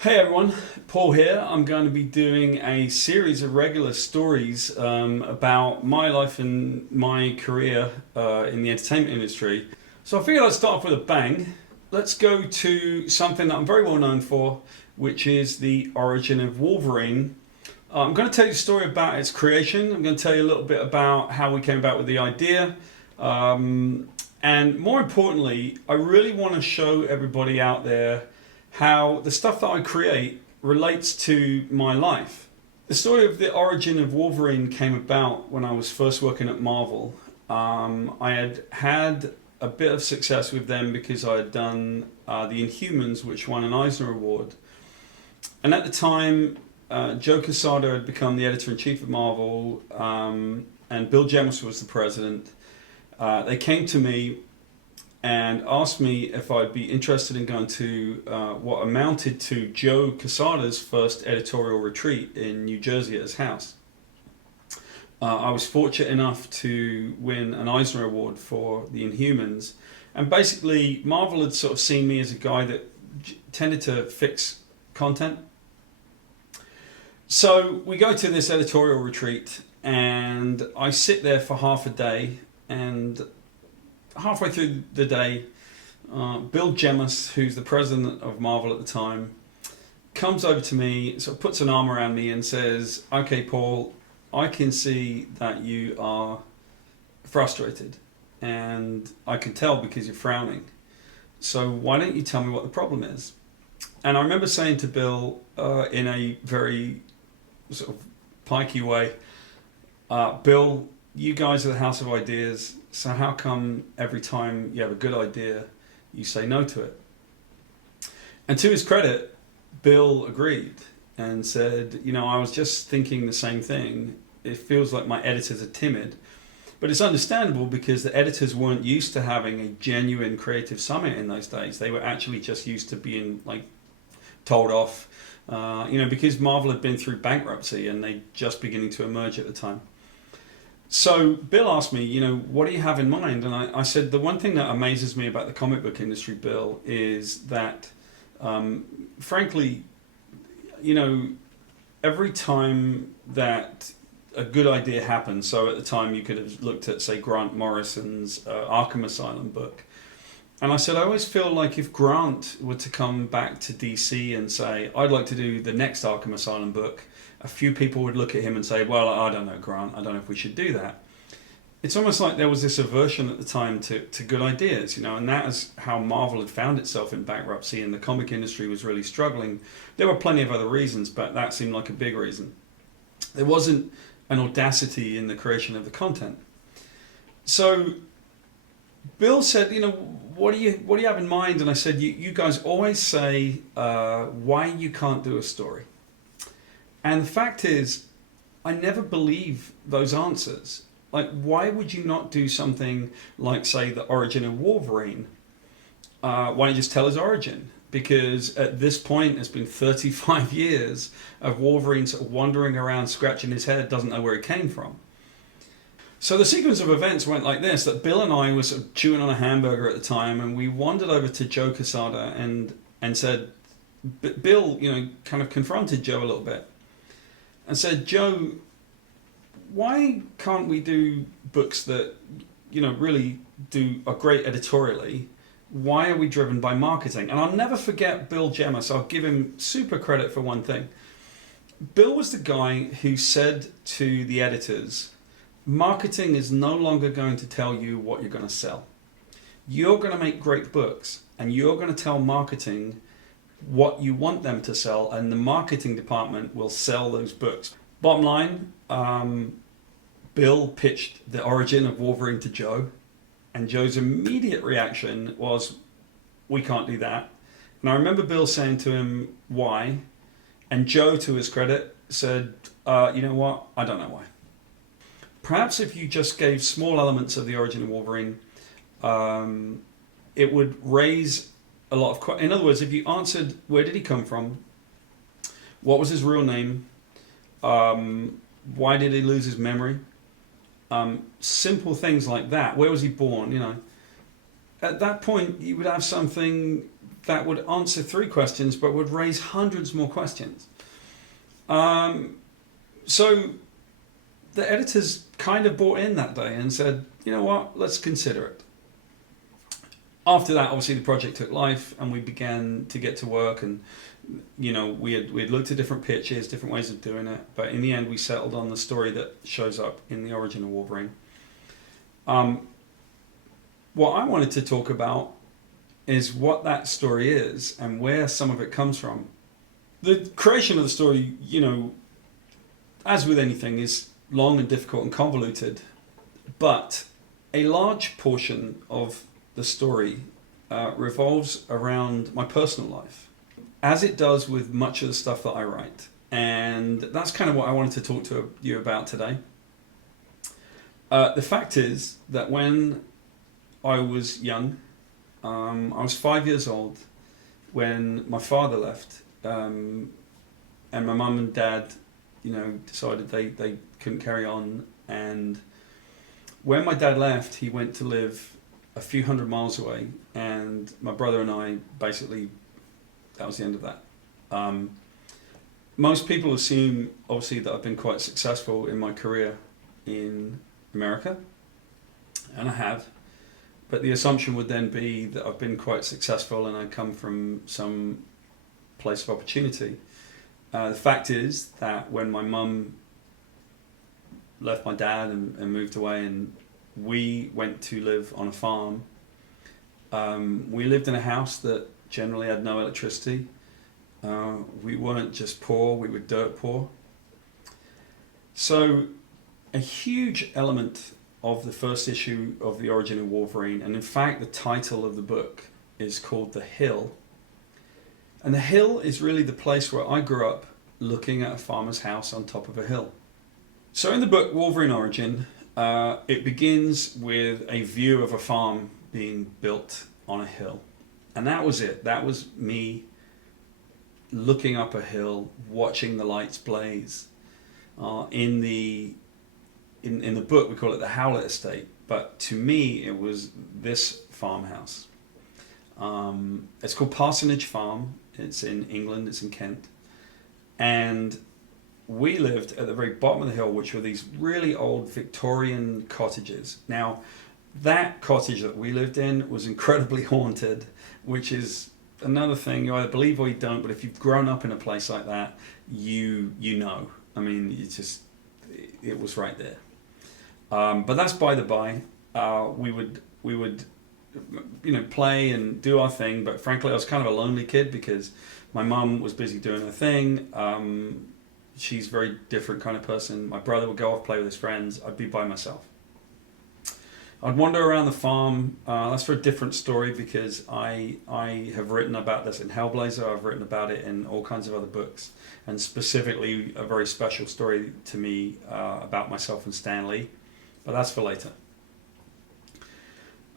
Hey everyone, Paul here. I'm going to be doing a series of regular stories about my life and my career in the entertainment industry. So I figured I'd start off with a bang. Let's go to something that I'm very well known for, which is the origin of Wolverine. I'm going to tell you a story about its creation. I'm going to tell you a little bit about how we came about with the idea. And more importantly, I really want to show everybody out there how the stuff that I create relates to my life. The story of the origin of Wolverine came about when I was first working at Marvel. I had had a bit of success with them because I had done The Inhumans, which won an Eisner Award. And at the time, Joe Quesada had become the editor-in-chief of Marvel, and Bill Jenkins was the president. They came to me and asked me if I'd be interested in going to what amounted to Joe Quesada's first editorial retreat in New Jersey at his house. I was fortunate enough to win an Eisner Award for The Inhumans, and basically Marvel had sort of seen me as a guy that tended to fix content. So we go to this editorial retreat and I sit there for half a day, and halfway through the day, Bill Jenkins, who's the president of Marvel at the time, comes over to me, sort of puts an arm around me and says, "Okay, Paul, I can see that you are frustrated, and I can tell because you're frowning. So why don't you tell me what the problem is?" And I remember saying to Bill in a very sort of pikey way, "Bill, you guys are the house of ideas, so how come every time you have a good idea, you say no to it?" And to his credit, Bill agreed and said, I was just thinking the same thing. It feels like my editors are timid. But it's understandable because the editors weren't used to having a genuine creative summit in those days. They were actually just used to being told off, because Marvel had been through bankruptcy and they just beginning to emerge at the time. So Bill asked me, what do you have in mind? And I said, the one thing that amazes me about the comic book industry, Bill, is that, frankly, every time that a good idea happens, so at the time you could have looked at, say, Grant Morrison's Arkham Asylum book. And I said, I always feel like if Grant were to come back to DC and say, I'd like to do the next Arkham Asylum book, a few people would look at him and say, well, I don't know, Grant, I don't know if we should do that. It's almost like there was this aversion at the time to good ideas, and that is how Marvel had found itself in bankruptcy and the comic industry was really struggling. There were plenty of other reasons, but that seemed like a big reason. There wasn't an audacity in the creation of the content. So Bill said, what do you have in mind? And I said, you guys always say why you can't do a story. And the fact is, I never believe those answers. Why would you not do something like, say, the origin of Wolverine? Why don't you just tell his origin? Because at this point, it's been 35 years of Wolverine sort of wandering around, scratching his head, doesn't know where he came from. So the sequence of events went like this, that Bill and I were sort of chewing on a hamburger at the time, and we wandered over to Joe Quesada and said, Bill, kind of confronted Joe a little bit and said, "Joe, why can't we do books that, really are great editorially? Why are we driven by marketing?" And I'll never forget Bill Jenkins. I'll give him super credit for one thing. Bill was the guy who said to the editors, marketing is no longer going to tell you what you're going to sell. You're going to make great books, and you're going to tell marketing what you want them to sell, and the marketing department will sell those books. Bottom line, Bill pitched the origin of Wolverine to Joe, and Joe's immediate reaction was, "We can't do that." And I remember Bill saying to him, "Why?" And Joe, to his credit, said, "You know what? I don't know why." Perhaps if you just gave small elements of the origin of Wolverine, it would raise a lot of questions. In other words, if you answered, where did he come from? What was his real name? Why did he lose his memory? Simple things like that. Where was he born? at that point, you would have something that would answer 3 questions, but would raise hundreds more questions. So the editors kind of bought in that day and said, you know what, let's consider it. After that, obviously, the project took life, and we began to get to work, and we had looked at different pitches, different ways of doing it, but in the end, we settled on the story that shows up in the origin of Wolverine. What I wanted to talk about is what that story is and where some of it comes from. The creation of the story, as with anything, is long and difficult and convoluted, but a large portion of the story revolves around my personal life, as it does with much of the stuff that I write. And that's kind of what I wanted to talk to you about today. The fact is that when I was young, I was 5 years old when my father left, and my mum and dad, decided they couldn't carry on. And when my dad left, he went to live a few hundred miles away, and my brother and I basically, that was the end of that. Most people assume, obviously, that I've been quite successful in my career in America, and I have. But the assumption would then be that I've been quite successful and I come from some place of opportunity. The fact is that when my mum left my dad and moved away, and we went to live on a farm, we lived in a house that generally had no electricity. We weren't just poor, we were dirt poor. So a huge element of the first issue of The Origin of Wolverine, and in fact the title of the book is called The Hill. And the hill is really the place where I grew up, looking at a farmer's house on top of a hill. So in the book Wolverine Origin, it begins with a view of a farm being built on a hill. And that was it. That was me looking up a hill, watching the lights blaze. In the book we call it the Howlett Estate, but to me it was this farmhouse. It's called Parsonage Farm. It's in England, it's in Kent. And we lived at the very bottom of the hill, which were these really old Victorian cottages. Now, that cottage that we lived in was incredibly haunted, which is another thing you either believe or you don't, but if you've grown up in a place like that, you know. I mean, it was right there. But that's by the by. We would play and do our thing, but frankly I was kind of a lonely kid because my mum was busy doing her thing. She's a very different kind of person. My brother would go off, play with his friends. I'd be by myself. I'd wander around the farm. That's for a different story because I have written about this in Hellblazer. I've written about it in all kinds of other books, and specifically a very special story to me about myself and Stan Lee, but that's for later.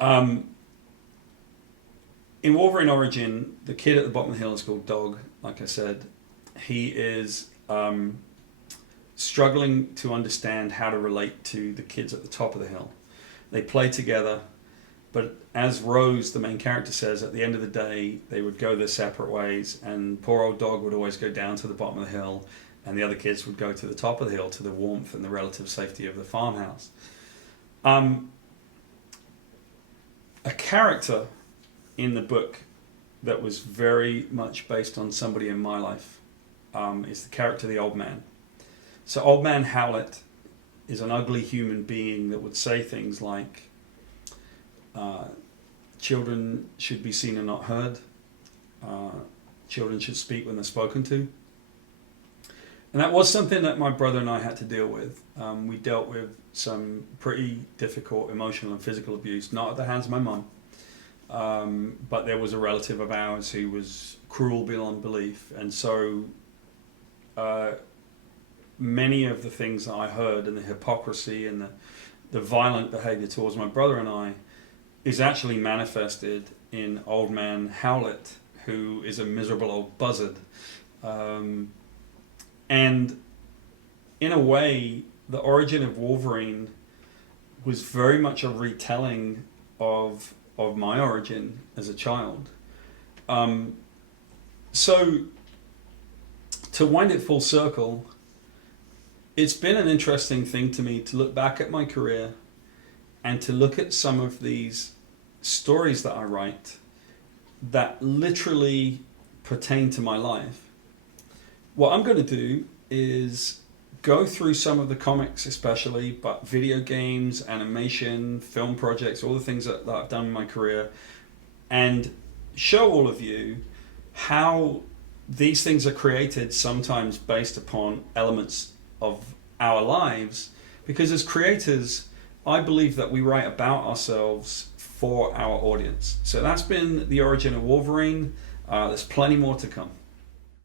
In Wolverine Origin, the kid at the bottom of the hill is called Dog, like I said. He is struggling to understand how to relate to the kids at the top of the hill. They play together, but as Rose, the main character, says, at the end of the day, they would go their separate ways, and poor old Dog would always go down to the bottom of the hill, and the other kids would go to the top of the hill, to the warmth and the relative safety of the farmhouse. A character in the book that was very much based on somebody in my life is the character of the Old Man. So Old Man Howlett is an ugly human being that would say things like, children should be seen and not heard, children should speak when they're spoken to. And that was something that my brother and I had to deal with. We dealt with some pretty difficult emotional and physical abuse, not at the hands of my mum, but there was a relative of ours who was cruel beyond belief. And so many of the things that I heard, and the hypocrisy and the violent behavior towards my brother and I, is actually manifested in Old Man Howlett, who is a miserable old buzzard. And in a way, the origin of Wolverine was very much a retelling of of my origin as a child. So to wind it full circle, it's been an interesting thing to me to look back at my career and to look at some of these stories that I write that literally pertain to my life. What I'm going to do is go through some of the comics, especially, but video games, animation, film projects, all the things that I've done in my career, and show all of you how these things are created, sometimes based upon elements of our lives, because as creators, I believe that we write about ourselves for our audience. So that's been the origin of Wolverine. There's plenty more to come.